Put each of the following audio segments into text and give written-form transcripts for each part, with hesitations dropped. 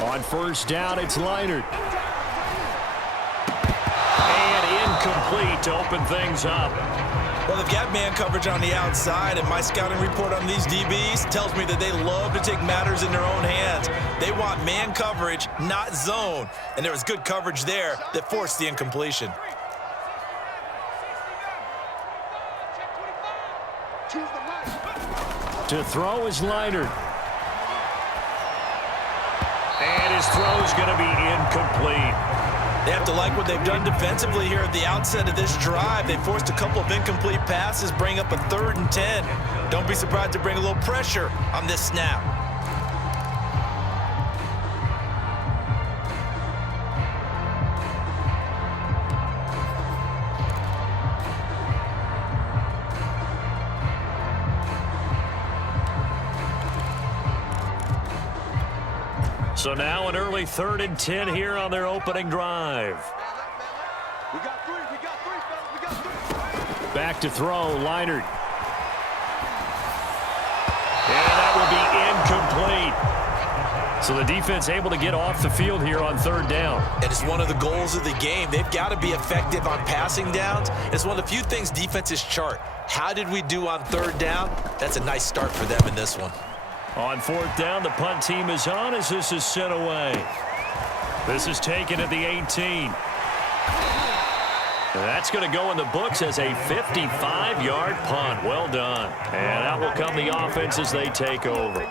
On first down, it's Leonard. And incomplete to open things up. Well, they've got man coverage on the outside, and my scouting report on these DBs tells me that they love to take matters in their own hands. They want man coverage, not zone. And there was good coverage there that forced the incompletion. To throw is Leonard. And his throw is going to be incomplete. They have to like what they've done defensively here at the outset of this drive. They forced a couple of incomplete passes, bring up a 3rd and 10. Don't be surprised to bring a little pressure on this snap. So now an early 3rd and 10 here on their opening drive. Back to throw, Leonard. And that will be incomplete. So the defense able to get off the field here on 3rd down. And it's one of the goals of the game. They've got to be effective on passing downs. It's one of the few things defenses chart. How did we do on 3rd down? That's a nice start for them in this one. On 4th down, the punt team is on as this is sent away. This is taken at the 18. And that's going to go in the books as a 55-yard punt. Well done. And out will come the offense as they take over.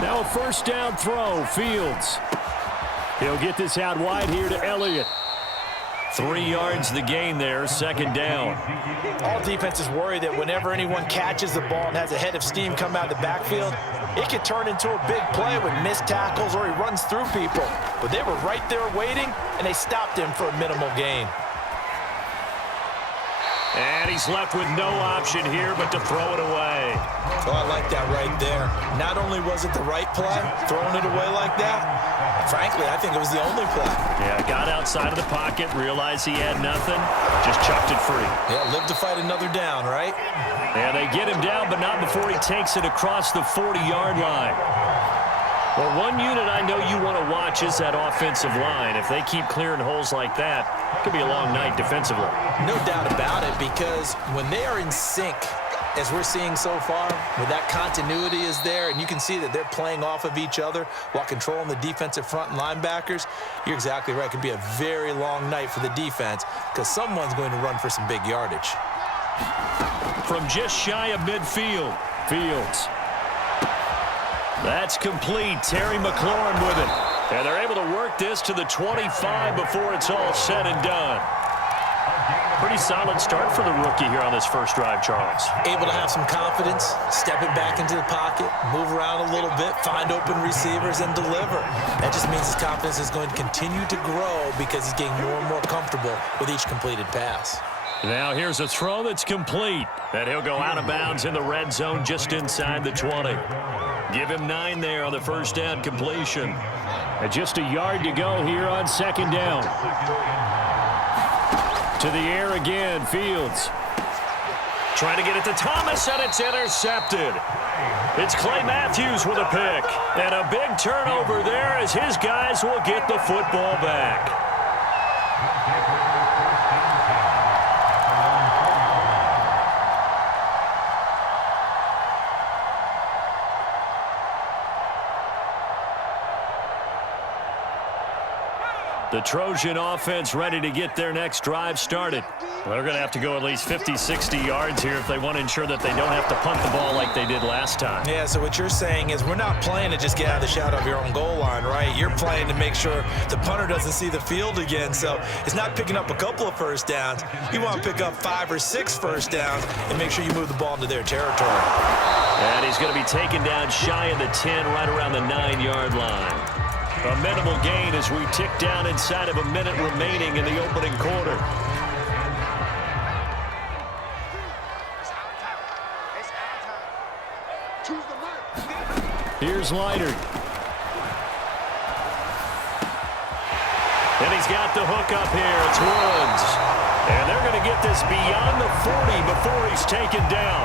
Now a first down throw, Fields. He'll get this out wide here to Elliott. 3 yards the gain there, 2nd down. All defenses worry that whenever anyone catches the ball and has a head of steam come out of the backfield, it could turn into a big play with missed tackles or he runs through people. But they were right there waiting, and they stopped him for a minimal gain. And he's left with no option here but to throw it away. Oh, I like that right there. Not only was it the right play, throwing it away like that, frankly, I think it was the only play. Yeah, got outside of the pocket, realized he had nothing, just chucked it free. Yeah, live to fight another down, right? Yeah, they get him down, but not before he takes it across the 40-yard line. Well, one unit I know you want to watch is that offensive line. If they keep clearing holes like that, it could be a long night defensively. No doubt about it, because when they are in sync, as we're seeing so far, when that continuity is there and you can see that they're playing off of each other while controlling the defensive front and linebackers, you're exactly right. It could be a very long night for the defense because someone's going to run for some big yardage. From just shy of midfield, Fields. That's complete. Terry McLaurin with it. And they're able to work this to the 25 before it's all said and done. Pretty solid start for the rookie here on this first drive, Charles. Able to have some confidence, stepping back into the pocket, move around a little bit, find open receivers, and deliver. That just means his confidence is going to continue to grow because he's getting more and more comfortable with each completed pass. Now here's a throw that's complete. And he'll go out of bounds in the red zone just inside the 20. Give him 9 there on the first down completion. And just a yard to go here on 2nd down. To the air again, Fields. Trying to get it to Thomas, and it's intercepted. It's Clay Matthews with a pick. And a big turnover there as his guys will get the football back. The Trojan offense ready to get their next drive started. They're going to have to go at least 50, 60 yards here if they want to ensure that they don't have to punt the ball like they did last time. Yeah, so what you're saying is we're not playing to just get out of the shadow of your own goal line, right? You're playing to make sure the punter doesn't see the field again. So it's not picking up a couple of first downs. You want to pick up 5 or 6 first downs and make sure you move the ball into their territory. And he's going to be taken down shy of the 10, right around the 9-yard line. A minimal gain as we tick down inside of a minute remaining in the opening quarter. Here's Leonard. And he's got the hook up here. It's Woods. And they're going to get this beyond the 40 before he's taken down.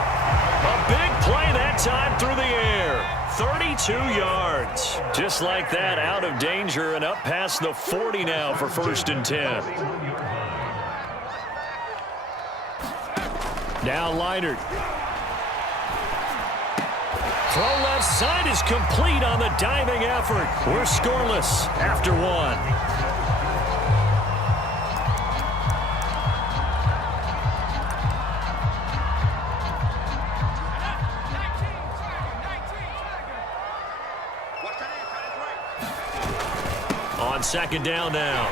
A big play that time through the air. 32 yards. Just like that, out of danger and up past the 40 now for 1st and 10. Now Leinart. Throw left side is complete on the diving effort. We're scoreless after 1. On 2nd down now.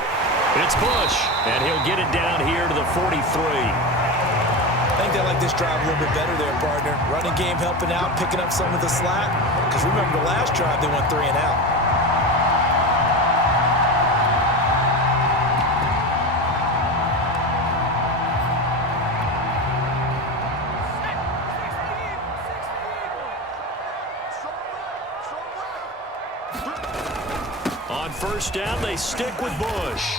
It's Bush, and he'll get it down here to the 43. I think they like this drive a little bit better there, partner. Running game helping out, picking up some of the slack. Because remember the last drive, they went 3 and out. On 1st down, they stick with Bush.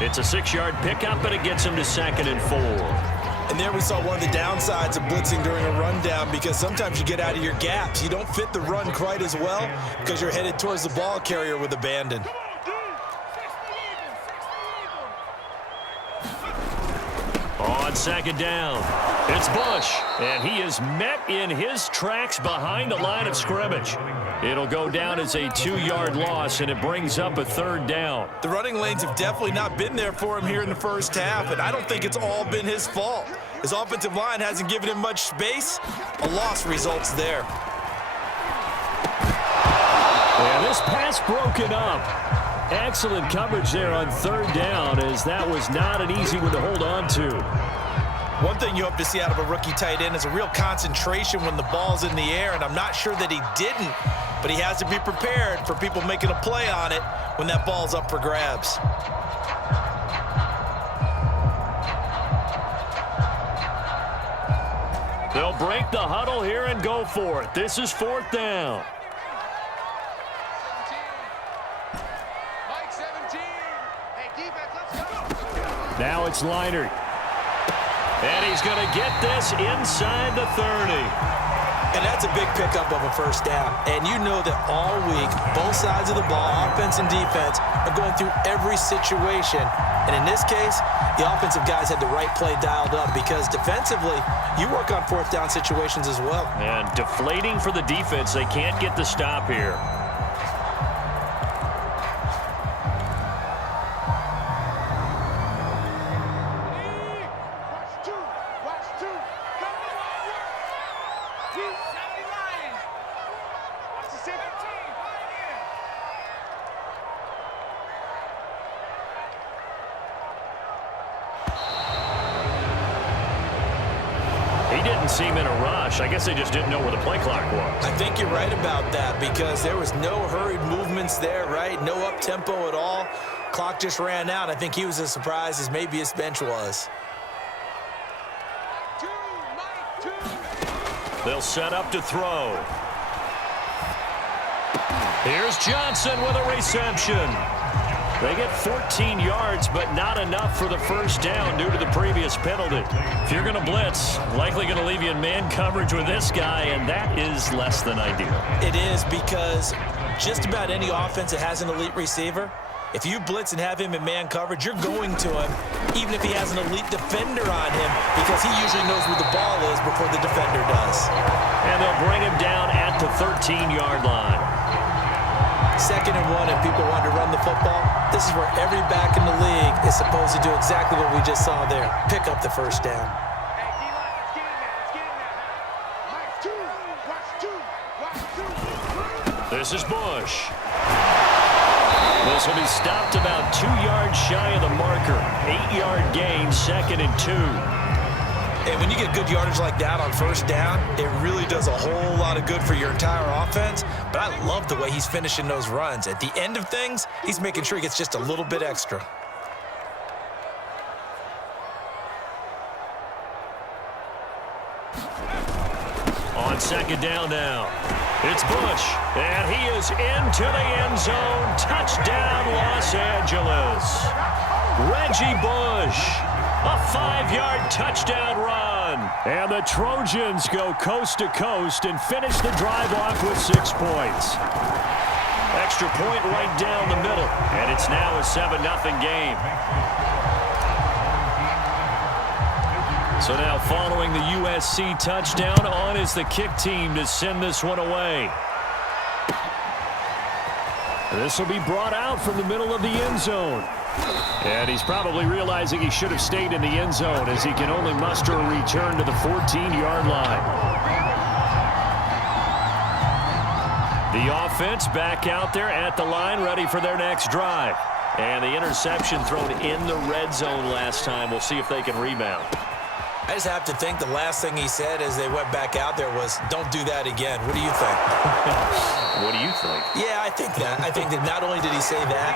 It's a 6-yard pickup, and it gets him to 2nd and 4. And there we saw one of the downsides of blitzing during a rundown, because sometimes you get out of your gaps. You don't fit the run quite as well because you're headed towards the ball carrier with abandon. On 2nd down, it's Bush, and he is met in his tracks behind the line of scrimmage. It'll go down as a 2-yard loss, and it brings up a 3rd down. The running lanes have definitely not been there for him here in the first half, and I don't think it's all been his fault. His offensive line hasn't given him much space. A loss results there. And this pass broken up. Excellent coverage there on 3rd down, as that was not an easy one to hold on to. One thing you hope to see out of a rookie tight end is a real concentration when the ball's in the air, and I'm not sure that he didn't, but he has to be prepared for people making a play on it when that ball's up for grabs. They'll break the huddle here and go for it. This is 4th down. Now it's Leinart. And he's going to get this inside the 30. And that's a big pickup of a 1st down. And you know that all week, both sides of the ball, offense and defense, are going through every situation. And in this case, the offensive guys had the right play dialed up, because defensively, you work on 4th down situations as well. And deflating for the defense. They can't get the stop here. He didn't seem in a rush. I guess they just didn't know where the play clock was. I think you're right about that, because there was no hurried movements there, right? No up-tempo at all. Clock just ran out. I think he was as surprised as maybe his bench was. They'll set up to throw. Here's Johnson with a reception. They get 14 yards, but not enough for the 1st down due to the previous penalty. If you're going to blitz, likely going to leave you in man coverage with this guy, and that is less than ideal. It is, because just about any offense that has an elite receiver, if you blitz and have him in man coverage, you're going to him, even if he has an elite defender on him, because he usually knows where the ball is before the defender does. And they'll bring him down at the 13-yard line. 2nd and 1, and people want to run the football. This is where every back in the league is supposed to do exactly what we just saw there. Pick up the 1st down. This is Bush. This will be stopped about 2 yards shy of the marker. 8-yard gain, 2nd and 2. And when you get good yardage like that on 1st down, it really does a whole lot of good for your entire offense. But I love the way he's finishing those runs. At the end of things, he's making sure he gets just a little bit extra. On second down now. It's Bush, and he is into the end zone. Touchdown, Los Angeles. Reggie Bush, a 5-yard touchdown run. And the Trojans go coast to coast and finish the drive off with 6 points. Extra point right down the middle, and it's now a 7-0 game. So now following the USC touchdown, on is the kick team to send this one away. This will be brought out from the middle of the end zone. And he's probably realizing he should have stayed in the end zone as he can only muster a return to the 14-yard line. The offense back out there at the line, ready for their next drive. And the interception thrown in the red zone last time. We'll see if they can rebound. I just have to think the last thing he said as they went back out there was, don't do that again. What do you think? What do you think? Yeah, I think that. I think that not only did he say that,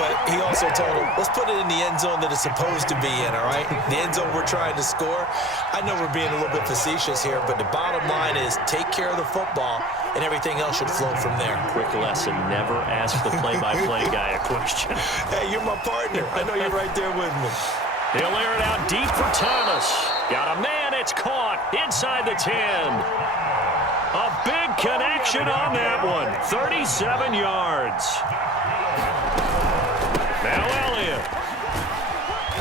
but he also told him, let's put it in the end zone that it's supposed to be in, all right? The end zone we're trying to score. I know we're being a little bit facetious here, but the bottom line is take care of the football, and everything else should flow from there. Quick lesson, never ask the play-by-play guy a question. Hey, you're my partner. I know you're right there with me. He'll air it out deep for Thomas. Got a man, it's caught inside the 10. A big connection on that one. 37 yards. Now Elliott.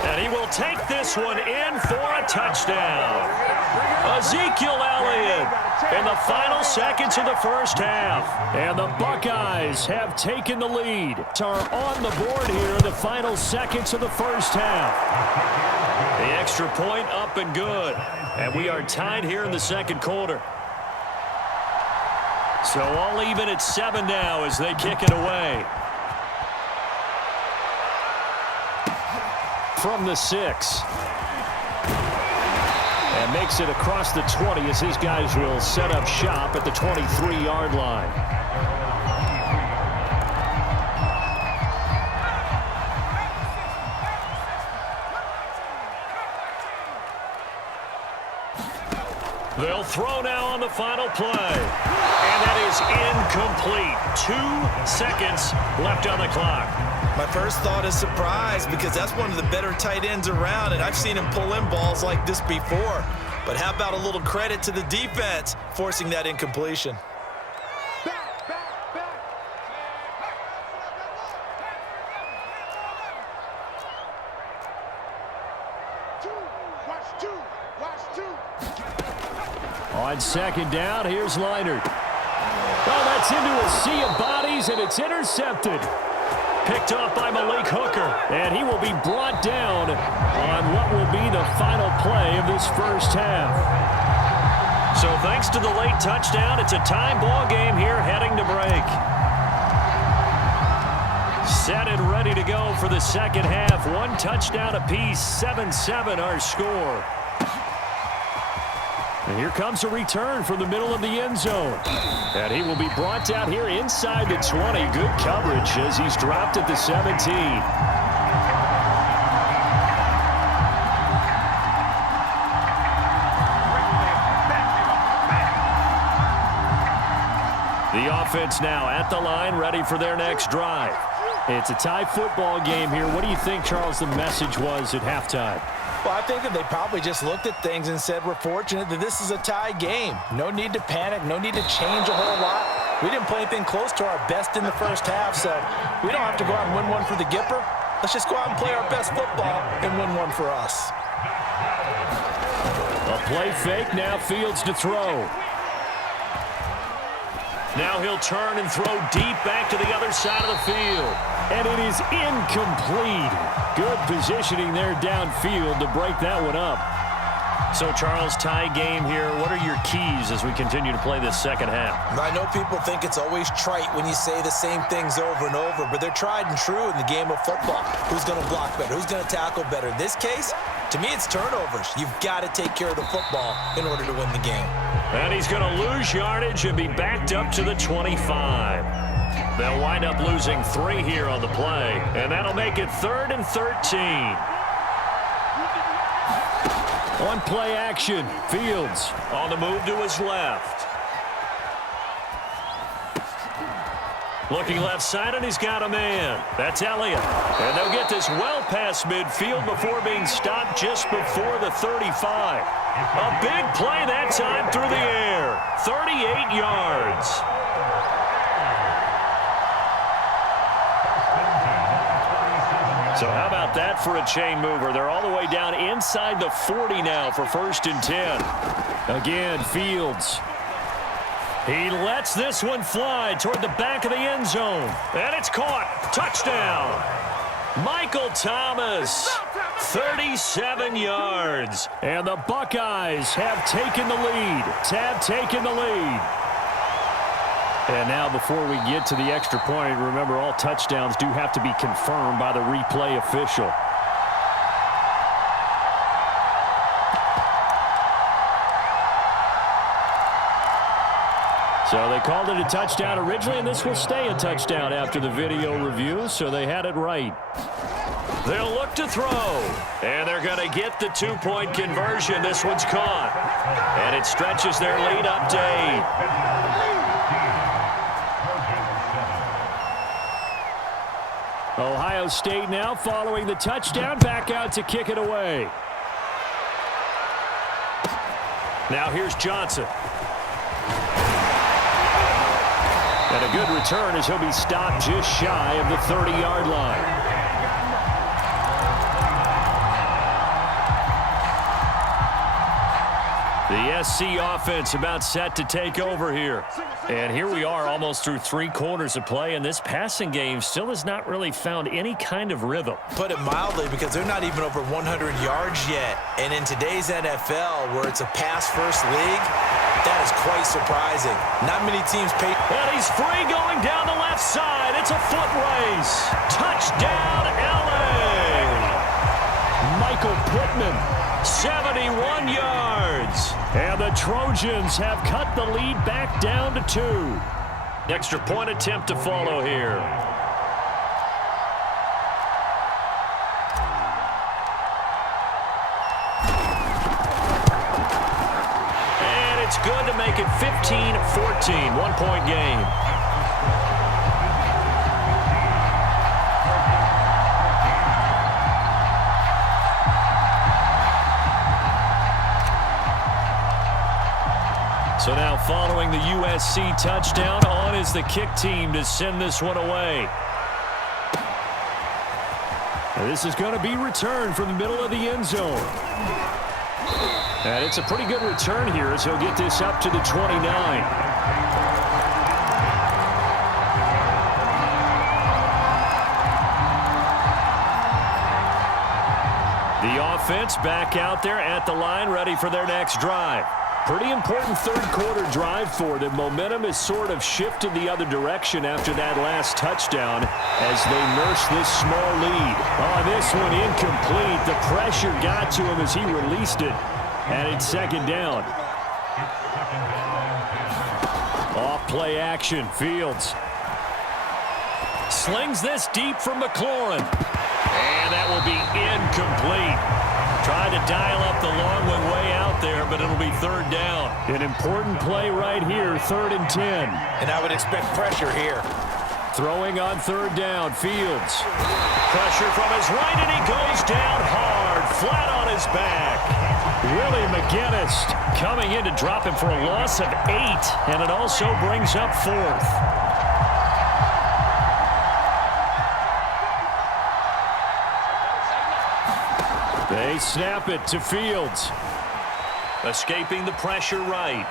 And he will take this one in for a touchdown. Ezekiel Elliott in the final seconds of the first half. And the Buckeyes have taken the lead. Are on the board here in the final seconds of the first half. The extra point up and good. And we are tied here in the second quarter. So all even at 7 now as they kick it away. From the 6. And makes it across the 20 as his guys will set up shop at the 23-yard line. They'll throw now on the final play. And that is incomplete. 2 seconds left on the clock. My first thought is surprise because that's one of the better tight ends around, and I've seen him pull in balls like this before. But how about a little credit to the defense forcing that incompletion? On second down, here's Leinart. Oh, that's into a sea of bodies, and it's intercepted. Picked off by Malik Hooker, and he will be brought down on what will be the final play of this first half. So thanks to the late touchdown, it's a tie ball game here heading to break. Set and ready to go for the second half. 1 touchdown apiece, 7-7 our score. And here comes a return from the middle of the end zone. And he will be brought down here inside the 20. Good coverage as he's dropped at the 17. The offense now at the line, ready for their next drive. It's a tie football game here. What do you think, Charles, the message was at halftime? Well, I think that they probably just looked at things and said, we're fortunate that this is a tie game. No need to panic. No need to change a whole lot. We didn't play anything close to our best in the first half, so we don't have to go out and win one for the Gipper. Let's just go out and play our best football and win one for us. A play fake, now Fields to throw. Now he'll turn and throw deep back to the other side of the field. And it is incomplete. Good positioning there downfield to break that one up. So, Charles, tie game here. What are your keys as we continue to play this second half? I know people think it's always trite when you say the same things over and over, but they're tried and true in the game of football. Who's going to block better? Who's going to tackle better? In this case, to me, it's turnovers. You've got to take care of the football in order to win the game. And he's going to lose yardage and be backed up to the 25. They'll wind up losing 3 here on the play, and that'll make it 3rd and 13. On play action, Fields on the move to his left. Looking left side, and he's got a man. That's Elliott. And they'll get this well past midfield before being stopped just before the 35. A big play that time through the air. 38 yards. So how about that for a chain mover? They're all the way down inside the 40 now for 1st and 10. Again, Fields. He lets this one fly toward the back of the end zone. And it's caught. Touchdown. Michael Thomas, 37 yards. And the Buckeyes have taken the lead. And now before we get to the extra point, remember all touchdowns do have to be confirmed by the replay official. So they called it a touchdown originally, and this will stay a touchdown after the video review, so they had it right. They'll look to throw, and they're going to get the 2-point conversion. This one's caught, and it stretches their lead up to 8. Ohio State now following the touchdown, back out to kick it away. Now here's Johnson. And a good return as he'll be stopped just shy of the 30-yard line. The SC offense about set to take over here. And here we are almost through 3 quarters of play, and this passing game still has not really found any kind of rhythm. Put it mildly, because they're not even over 100 yards yet. And in today's NFL, where it's a pass-first league, that is quite surprising. Not many teams pay. And he's free going down the left side. It's a foot race. Touchdown, LA. Michael Pittman, 71 yards. And the Trojans have cut the lead back down to 2. Extra point attempt to follow here. And it's good to make it 15-14, 1-point game. So now following the USC touchdown, on is the kick team to send this one away. And this is going to be returned from the middle of the end zone. And it's a pretty good return here as he'll get this up to the 29. The offense back out there at the line, ready for their next drive. Pretty important third-quarter drive for them. Momentum has sort of shifted the other direction after that last touchdown as they nurse this small lead. Oh, this one incomplete. The pressure got to him as he released it, and it's 2nd down. Off play action. Fields slings this deep from McLaurin, and that will be incomplete. Tried to dial up the long one way out there, but it'll be 3rd down. An important play right here, 3rd and 10. And I would expect pressure here. Throwing on 3rd down, Fields. Pressure from his right, and he goes down hard, flat on his back. Willie McGinnis coming in to drop him for a loss of 8, and it also brings up 4th. They snap it to Fields. Escaping the pressure right.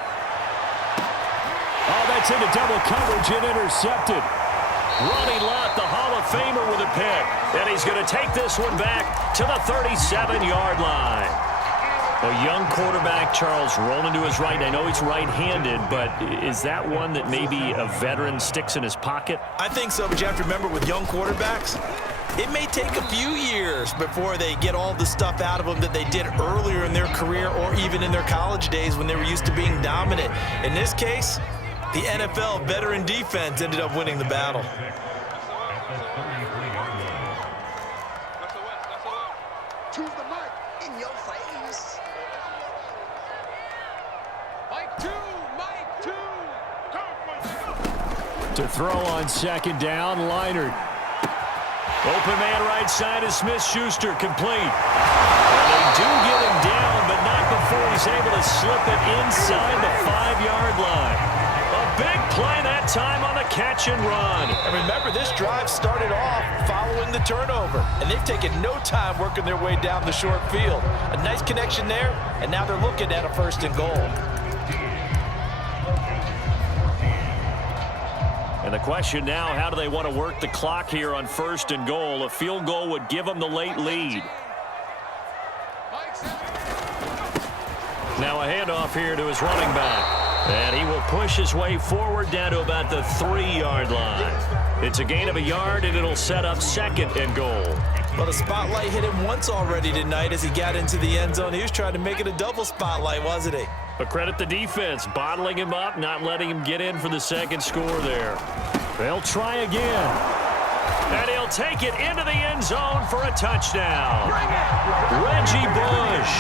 Oh, that's into double coverage and intercepted. Ronnie Lott, the Hall of Famer, with a pick. And he's going to take this one back to the 37-yard line. A young quarterback, Charles, rolling to his right. I know he's right-handed, but is that one that maybe a veteran sticks in his pocket? I think so, but you have to remember with young quarterbacks, it may take a few years before they get all the stuff out of them that they did earlier in their career or even in their college days when they were used to being dominant. In this case, the NFL veteran defense ended up winning the battle. Choose the mic in your face. Mike 2, Mike 2. To throw on second down, Leinart. Open man right side is Smith-Schuster, complete. And they do get him down, but not before he's able to slip it inside the 5-yard line. A big play that time on the catch and run. And remember, this drive started off following the turnover, and they've taken no time working their way down the short field. A nice connection there, and now they're looking at a 1st and goal. And the question now, how do they want to work the clock here on 1st and goal? A field goal would give them the late lead. Now a handoff here to his running back. And he will push his way forward down to about the 3-yard line. It's a gain of a yard, and it'll set up 2nd and goal. Well, the spotlight hit him once already tonight as he got into the end zone. He was trying to make it a double spotlight, wasn't he? But credit the defense, bottling him up, not letting him get in for the 2nd score there. They'll try again. And he'll take it into the end zone for a touchdown. Reggie Bush,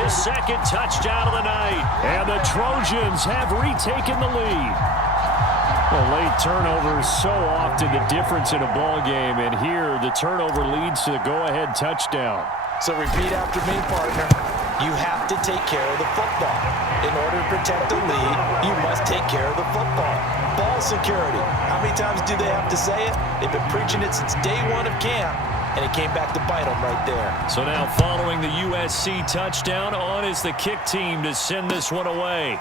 his 2nd touchdown of the night. And the Trojans have retaken the lead. Well, late turnovers so often the difference in a ball game, and here the turnover leads to the go-ahead touchdown. So repeat after me, partner. You have to take care of the football. In order to protect the lead, you must take care of the football. Ball security. How many times do they have to say it? They've been preaching it since day 1 of camp, and it came back to bite them right there. So now following the USC touchdown, on is the kick team to send this one away.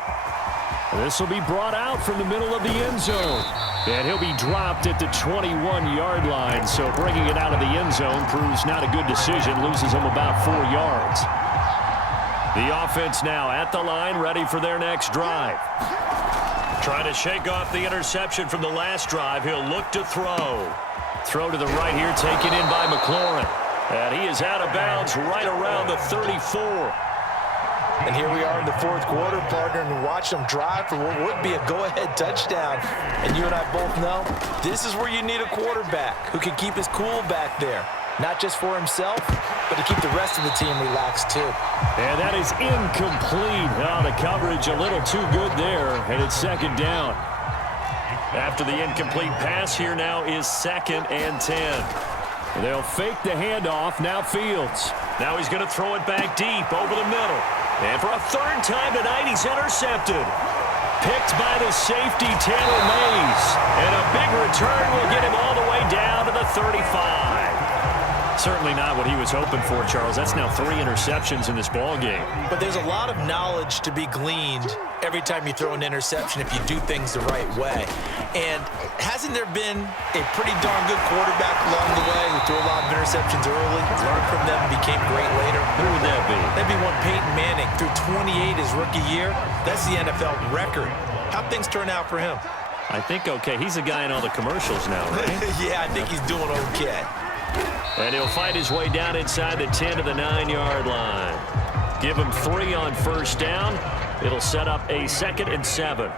This will be brought out from the middle of the end zone. And he'll be dropped at the 21-yard line. So bringing it out of the end zone proves not a good decision. Loses him about 4 yards. The offense now at the line, ready for their next drive. Trying to shake off the interception from the last drive. He'll look to throw. Throw to the right here, taken in by McLaurin. And he is out of bounds right around the 34. And here we are in the 4th quarter, partner, and watch them drive for what would be a go-ahead touchdown. And you and I both know this is where you need a quarterback who can keep his cool back there. Not just for himself, but to keep the rest of the team relaxed too. And that is incomplete. Oh, the coverage a little too good there, and it's 2nd down. After the incomplete pass, here now is 2nd and 10. They'll fake the handoff. Now Fields. Now he's going to throw it back deep over the middle. And for a 3rd time tonight, he's intercepted. Picked by the safety, Taylor Mays. And a big return will get him all the way down to the 35. Certainly not what he was hoping for, Charles. That's now 3 interceptions in this ball game. But there's a lot of knowledge to be gleaned every time you throw an interception if you do things the right way. And hasn't there been a pretty darn good quarterback along the way who threw a lot of interceptions early, learned from them, and became great later? Who would that be? That'd be one Peyton Manning, threw 28 his rookie year. That's the NFL record. How'd things turn out for him? I think okay. He's a guy in all the commercials now, right? Yeah, I think he's doing okay. And he'll fight his way down inside the 10 to the 9-yard line. Give him 3 on 1st down. It'll set up a 2nd and 7.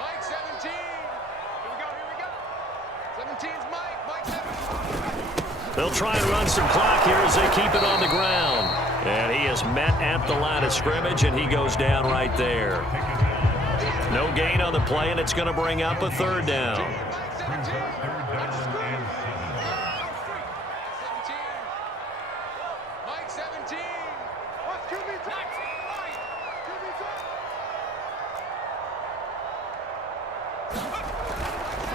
Mike 17. Here we go. 17's Mike 17. They'll try and run some clock here as they keep it on the ground. And he is met at the line of scrimmage, and he goes down right there. No gain on the play, and it's going to bring up a 3rd down. Mike 17. What's QB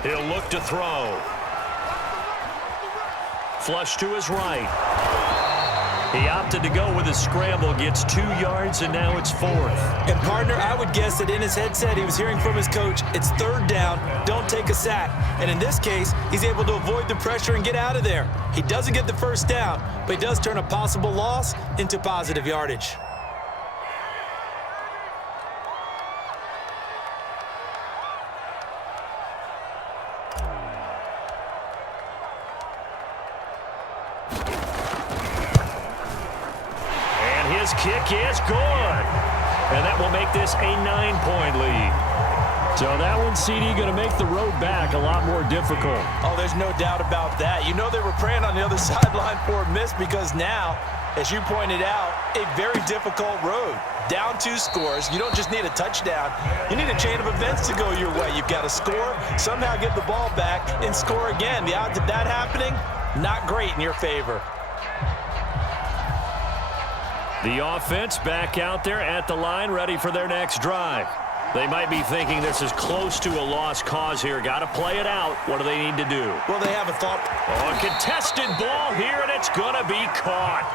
He'll look to throw. Flush to his right. He opted to go with a scramble, gets 2 yards, and now it's 4th. And, partner, I would guess that in his headset he was hearing from his coach, it's 3rd down, don't take a sack. And in this case, he's able to avoid the pressure and get out of there. He doesn't get the 1st down, but he does turn a possible loss into positive yardage. His kick is good. And that will make this a 9-point lead. So that one, CD, going to make the road back a lot more difficult. Oh, there's no doubt about that. You know they were praying on the other sideline for a miss because now, as you pointed out, a very difficult road. down 2 scores. You don't just need a touchdown. You need a chain of events to go your way. You've got to score, somehow get the ball back, and score again. The odds of that happening, not great in your favor. The offense back out there at the line, ready for their next drive. They might be thinking this is close to a lost cause here. Got to play it out. What do they need to do? Well, they have a thought. Oh, a contested ball here, and it's going to be caught.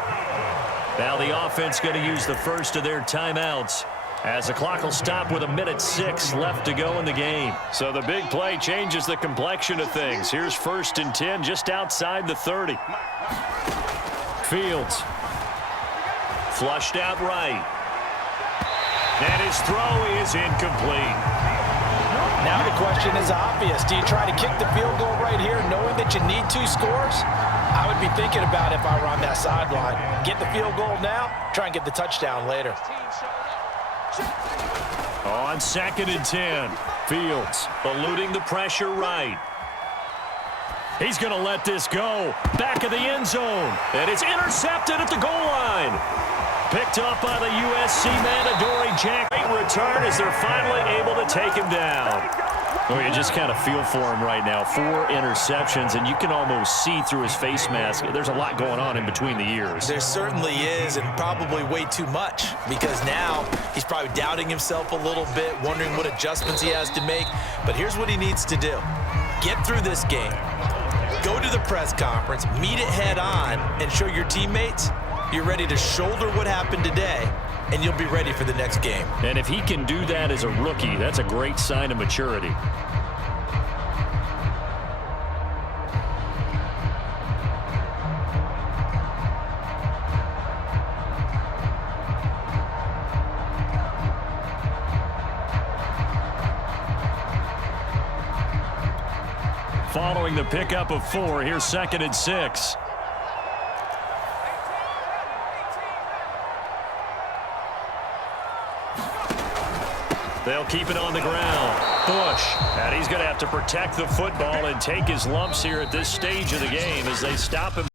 Now the offense going to use the first of their timeouts as the clock will stop with 1:06 left to go in the game. So the big play changes the complexion of things. Here's 1st and 10 just outside the 30. Fields. Flushed out right. And his throw is incomplete. Now the question is obvious. Do you try to kick the field goal right here knowing that you need 2 scores? I would be thinking about it if I were on that sideline. Get the field goal now, try and get the touchdown later. On 2nd and 10, Fields eluding the pressure right. He's going to let this go. Back of the end zone. And it's intercepted at the goal line. Picked up by the USC mandatory jack. Great return as they're finally able to take him down. Oh, you just kind of feel for him right now. 4 interceptions, and you can almost see through his face mask. There's a lot going on in between the ears. There certainly is, and probably way too much, because now he's probably doubting himself a little bit, wondering what adjustments he has to make. But here's what he needs to do. Get through this game. Go to the press conference, meet it head on, and show your teammates you're ready to shoulder what happened today, and you'll be ready for the next game. And if he can do that as a rookie, that's a great sign of maturity. Following the pickup of 4, here's 2nd and 6. They'll keep it on the ground. Bush. And he's going to have to protect the football and take his lumps here at this stage of the game as they stop him.